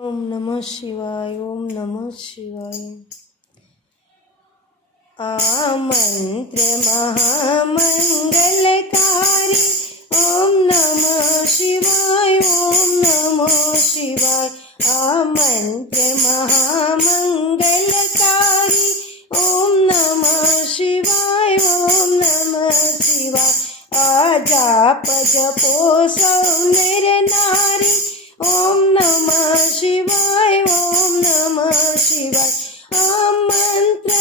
ओम नमः शिवाय। ओम नमः शिवाय। आ मंत्र महामंगलकारी। ओम नमः शिवाय। ओम नमः शिवाय। आ मंत्र महामंगलकारी। ओम नमः शिवाय। ओम नमः शिवाय। आ जाप जपो सौ नर नारी। ओम नमः शिवाय। ओम नमः शिवाय। आ मंत्र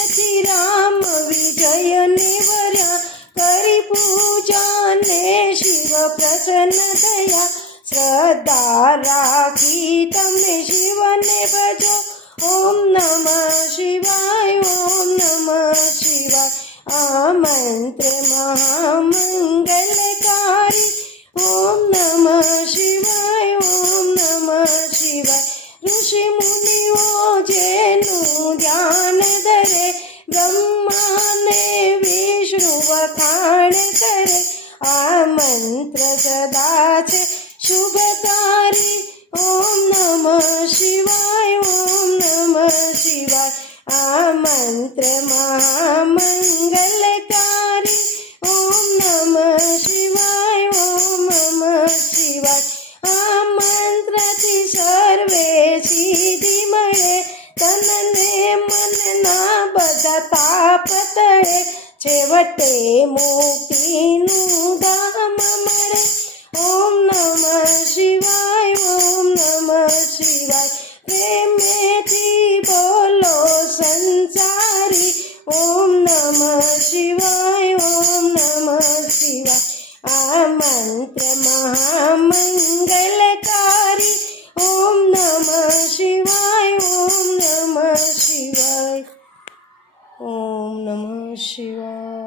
राम विजय ने वर्या करी पूजा ने शिव प्रसन्न थया। श्रद्धा राखी तमे शिव ने भजो। ओम नमः शिवाय। ओम नमः शिवाय। आ मंत्र महामंगलकारी। ओम नमः शिवाय। ओम नमः शिवाय। ऋषि मुनिओ जेनु ध्यान धरे। ब्रह्मा ने विष्णु वखाण करे। आ मंत्र सदा छे शुभकारी। ओम नमः शिवाय। ओम नमः शिवाय। आ मंत्र महामंगलकारी। ओम नमः शिवाय। ओम नमः शिवाय। आ मंत्र थी सर्वे सिद्धि मळे। तन ने मन ना बधा ताप तळे। छेवटे मुक्तिનું ધામ મળે। ઓમ નમઃ શિવાય। ઓમ નમઃ શિવાય। પ્રેમેથી બોલો સંસારી। ઓમ નમઃ શિવાય। ઓમ નમઃ શિવાય। આ મંત્ર મહામંગલકારી। ઓમ નમઃ શિવાય। ઓમ નમઃ શિવાય। ओम नमः शिवाय।